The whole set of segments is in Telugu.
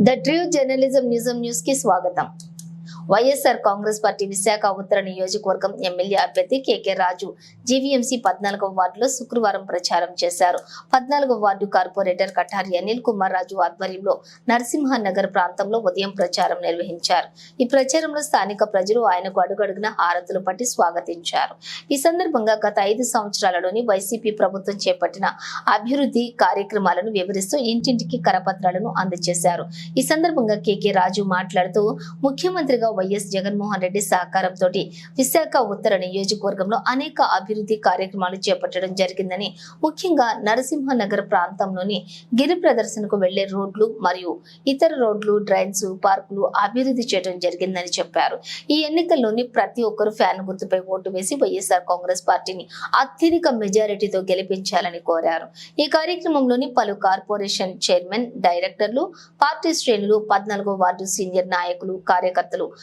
ద ట్రూ జర్నలిజం నిజం న్యూస్కి స్వాగతం. వైఎస్ఆర్ కాంగ్రెస్ పార్టీ విశాఖ ఉత్తర నియోజకవర్గం ఎమ్మెల్యే అభ్యర్థి కేకే రాజు జీవీఎంసీ పద్నాలుగవ వార్డులో శుక్రవారం ప్రచారం చేశారు. పద్నాలుగవ వార్డు కార్పొరేటర్ కఠారి అనిల్ కుమార్ రాజు ఆధ్వర్యంలో నరసింహనగర్ ప్రాంతంలో ఉదయం ప్రచారం నిర్వహించారు. ఈ ప్రచారంలో స్థానిక ప్రజలు ఆయనకు అడుగడుగున హారతులు పట్టి స్వాగతించారు. ఈ సందర్భంగా గత ఐదు సంవత్సరాలలోని వైసీపీ ప్రభుత్వం చేపట్టిన అభివృద్ధి కార్యక్రమాలను వివరిస్తూ ఇంటింటికి కరపత్రాలను అందజేశారు. ఈ సందర్భంగా కేకే రాజు మాట్లాడుతూ ముఖ్యమంత్రిగా వైఎస్ జగన్మోహన్ రెడ్డి సహకారంతో విశాఖ ఉత్తర నియోజకవర్గంలో అనేక అభివృద్ధి కార్యక్రమాలు చేపట్టడం జరిగిందని ముఖ్యంగా నరసింహనగర్ ప్రాంతంలోని గిరి ప్రదర్శనకు వెళ్ళే రోడ్లు మరియు ఇతర రోడ్లు డ్రైన్స్ పార్కులు అభివృద్ధి చేయడం జరిగిందని చెప్పారు. ఈ ఎన్నికల్లోని ప్రతి ఒక్కరు ఫ్యాన్ గుర్తుపై ఓటు వేసి వైఎస్ఆర్ కాంగ్రెస్ పార్టీని అత్యధిక మెజారిటీతో గెలిపించాలని కోరారు. ఈ కార్యక్రమంలోని పలు కార్పొరేషన్ చైర్మన్ డైరెక్టర్లు పార్టీ శ్రేణులు పద్నాలుగో వార్డు సీనియర్ నాయకులు కార్యకర్తలు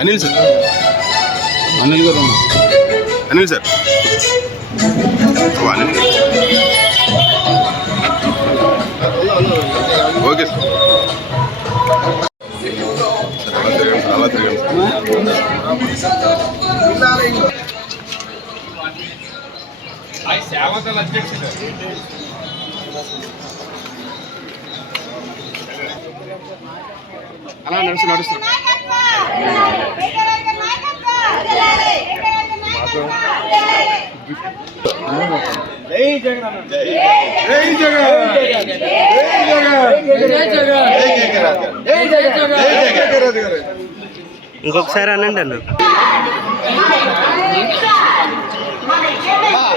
అనిల్ సార్. అనిల్ గారు Anil sir. Okay sir. Sir, అలా నడుస్తు నడుస్తు. ఇంకొకసారి అనండి అన్న. రా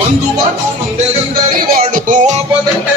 ಒಂದು ಬಾಟು ಮುಂದೆ ಗಂಗರಿ ಬಾಡು ಪದಂಡೆ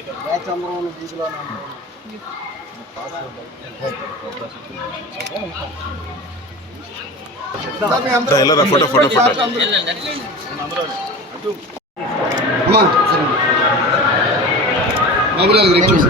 ఇక్కడ దెంగకండి ఫోటో ఫోటో ఫోటో అమ్మా సరే. బాబులాల్ రిక్వెస్ట్